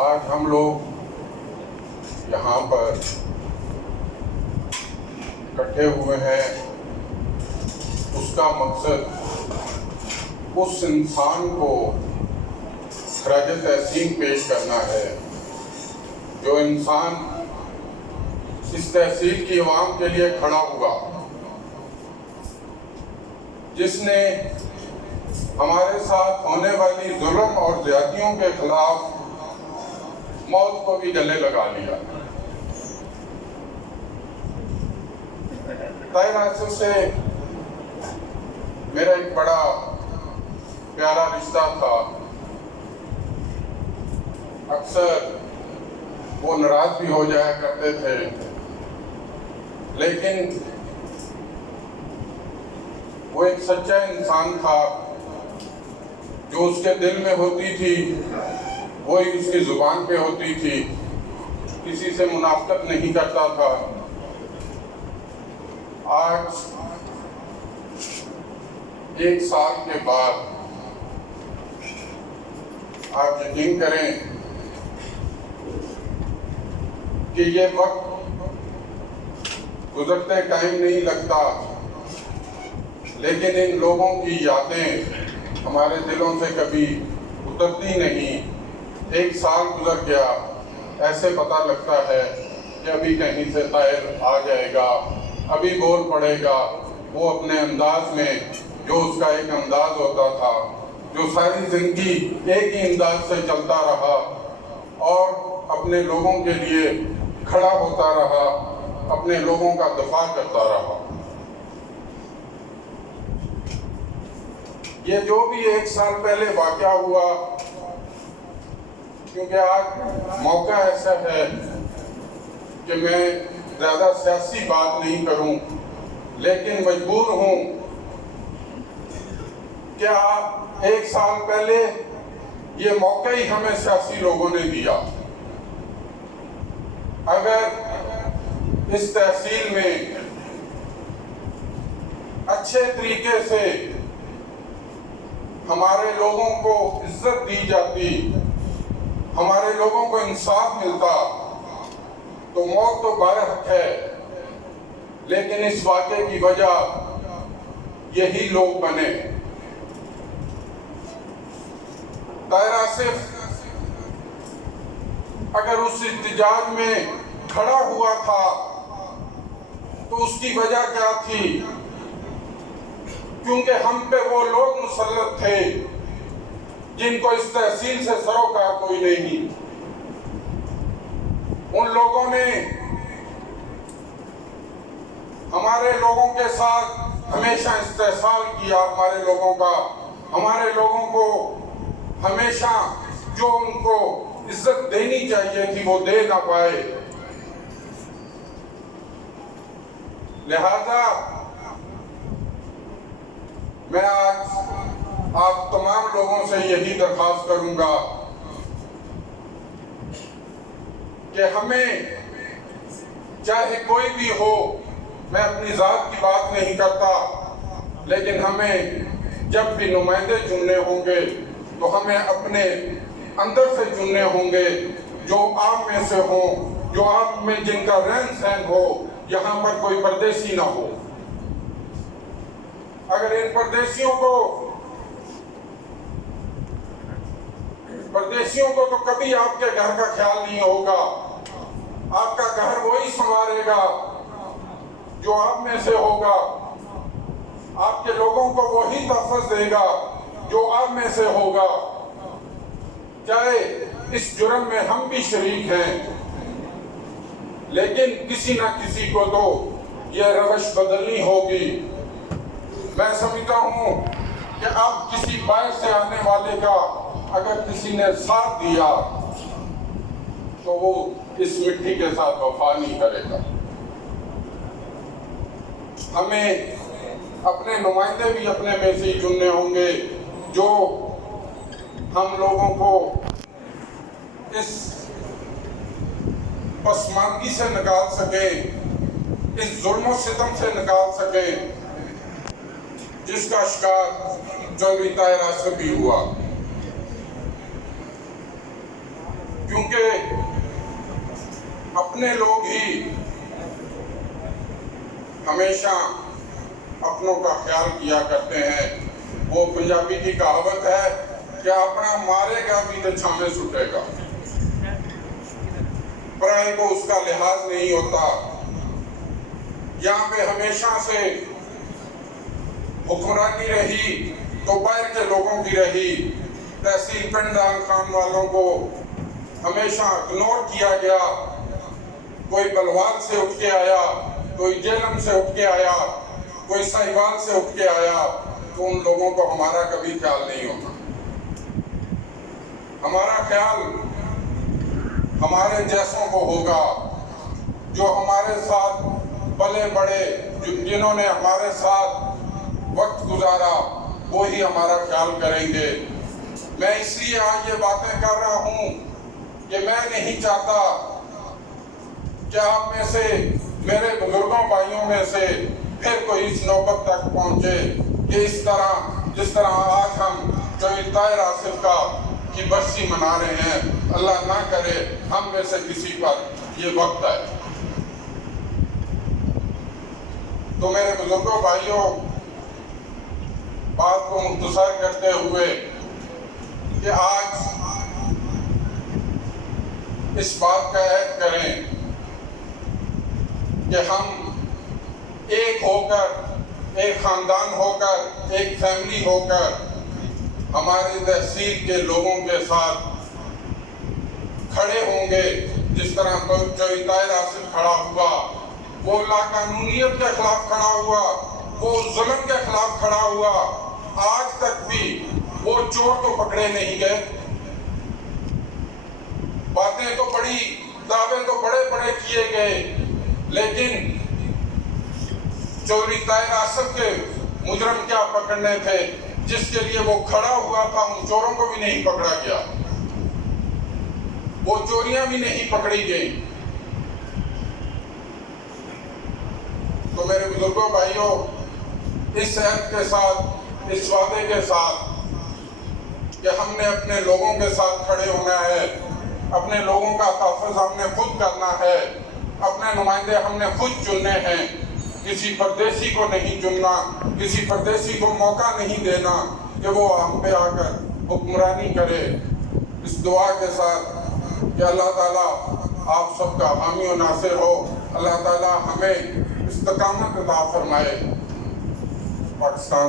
آج ہم لوگ یہاں پر اکٹھے ہوئے ہیں، اس کا مقصد اس انسان کو خراج تحسین پیش کرنا ہے جو انسان اس تحصیل کی عوام کے لیے کھڑا ہوا، جس نے ہمارے ساتھ ہونے والی ظلم اور زیادتیوں کے خلاف موت کو بھی گلے لگا لیا۔ طاہر آصف سے میرا ایک بڑا پیارا رشتہ تھا۔ اکثر وہ ناراض بھی ہو جایا کرتے تھے، لیکن وہ ایک سچا انسان تھا۔ جو اس کے دل میں ہوتی تھی وہی اس کی زبان پہ ہوتی تھی، کسی سے منافقت نہیں کرتا تھا۔ آج 1 سال کے بعد آپ یقین کریں کہ یہ وقت گزرتے ٹائم نہیں لگتا، لیکن ان لوگوں کی یادیں ہمارے دلوں سے کبھی اترتی نہیں۔ 1 سال گزر گیا، ایسے پتہ لگتا ہے کہ ابھی کہیں سے طاہر آ جائے گا، ابھی بول پڑے گا۔ وہ اپنے انداز میں، جو اس کا ایک انداز ہوتا تھا، جو ساری زندگی ایک ہی انداز سے چلتا رہا اور اپنے لوگوں کے لیے کھڑا ہوتا رہا، اپنے لوگوں کا دفاع کرتا رہا۔ یہ جو بھی 1 سال پہلے واقعہ ہوا، کیونکہ آج موقع ایسا ہے کہ میں زیادہ سیاسی بات نہیں کروں، لیکن مجبور ہوں کہ 1 سال پہلے یہ موقع ہی ہمیں سیاسی لوگوں نے دیا۔ اگر اس تحصیل میں اچھے طریقے سے ہمارے لوگوں کو عزت دی جاتی، ہمارے لوگوں کو انصاف ملتا، تو موت تو برحق ہے، لیکن اس واقعے کی وجہ یہی لوگ بنے۔ طاہر آصف اگر اس احتجاج میں کھڑا ہوا تھا تو اس کی وجہ کیا تھی؟ کیونکہ ہم پہ وہ لوگ مسلط تھے جن کو اس تحصیل سے سروکار کوئی نہیں۔ ان لوگوں نے ہمارے لوگوں کے ساتھ ہمیشہ استحصال کیا، ہمارے لوگوں کو ہمیشہ جو ان کو عزت دینی چاہیے تھی وہ دے نہ پائے۔ لہذا میں آج آپ تمام لوگوں سے یہی درخواست کروں گا کہ ہمیں چاہے کوئی بھی ہو، میں اپنی ذات کی بات نہیں کرتا، لیکن ہمیں جب بھی نمائندے چننے ہوں گے تو ہمیں اپنے اندر سے چننے ہوں گے، جو آپ میں سے ہوں، جو آپ میں جن کا رہن سہن ہو، یہاں پر کوئی پردیسی نہ ہو۔ اگر ان پردیسیوں کو تو کبھی آپ کے گھر کا خیال نہیں ہوگا۔ آپ کا گھر وہی سنوارے گا جو آپ میں سے ہوگا، آپ کے لوگوں کو وہی تحفظ دے گا جو آپ میں سے ہوگا۔ چاہے اس جرم میں ہم بھی شریک ہیں، لیکن کسی نہ کسی کو تو یہ روش بدلنی ہوگی۔ میں سمجھتا ہوں کہ اب کسی باہر سے آنے والے کا اگر کسی نے ساتھ دیا تو وہ اس مٹی کے ساتھ وفا نہیں کرے گا۔ ہمیں اپنے نمائندے بھی اپنے میں سے ہی چننے ہوں گے جو ہم لوگوں کو اس پسماندگی سے نکال سکیں، اس ظلم و ستم سے نکال سکیں جس کا شکار چودھری طاہر آصف بھی ہوا۔ کیونکہ اپنے لوگ ہی ہمیشہ اپنوں کا خیال کیا کرتے ہیں. وہ پنجابی کی کہاوت ہے کہ اپنا مارے گا بھی تو چھامے سٹے گا. پرائے کو اس کا لحاظ نہیں ہوتا. یہاں پہ ہمیشہ سے حکمرانی رہی تو باہر کے لوگوں کی رہی. تحصیل پنڈان خان والوں کو ہمیشہ اگنور کیا گیا. کوئی بلوال سے اٹھ کے آیا, کوئی جہلم سے اٹھ کے آیا, کوئی ساہیوال سے اٹھ کے آیا, تو ان لوگوں کو ہمارا کبھی خیال نہیں ہوتا. ہمارا خیال ہمارے جیسوں کو ہوگا جو ہمارے ساتھ پلے بڑے, جنہوں نے ہمارے ساتھ وقت گزارا, وہی ہمارا خیال کریں گے. میں اس لیے آج یہ باتیں کر رہا ہوں کہ میں نہیں چاہتا کہ آپ میں سے, میرے بزرگوں بھائیوں میں سے پھر کوئی اس نوبت تک پہنچے کہ اس طرح جس طرح آج ہم طاہر آصف کی برسی منا رہے ہیں, اللہ نہ کرے ہم میں سے کسی پر یہ وقت ہے. تو میرے بزرگوں بھائیوں, بات کو مختصر کرتے ہوئے کہ آج اس بات کا عہد کریں کہ ہم ایک ہو کر, ایک خاندان ہو کر, ایک فیملی ہو کر ہماری تحصیل کے لوگوں کے ساتھ کھڑے ہوں گے. جس طرح طاہر آصف کھڑا ہوا, وہ لاقانونیت کے خلاف کھڑا ہوا, وہ ظلم کے خلاف کھڑا ہوا. آج تک بھی وہ چور تو پکڑے نہیں گئے. باتیں تو بڑی, دعوے تو بڑے بڑے کیے گئے, لیکن چوری طاہر آصف کے مجرم کیا پکڑنے تھے. جس کے لیے وہ کھڑا ہوا تھا, ان چوروں کو بھی نہیں پکڑا گیا, وہ چوریاں بھی نہیں پکڑی گئی. تو میرے بزرگوں بھائیوں, اس عہد کے ساتھ, اس وعدے کے ساتھ کہ ہم نے اپنے لوگوں کے ساتھ کھڑے ہونا ہے, اپنے لوگوں کا تحفظ ہم نے خود کرنا ہے, اپنے نمائندے ہم نے خود چننے ہیں, کسی پردیسی کو نہیں چننا, کسی پردیسی کو موقع نہیں دینا کہ وہ ہم پہ آ کر حکمرانی کرے. اس دعا کے ساتھ کہ اللہ تعالیٰ آپ سب کا حامی و ناصر ہو, اللہ تعالیٰ ہمیں استقامت عطا فرمائے. پاکستان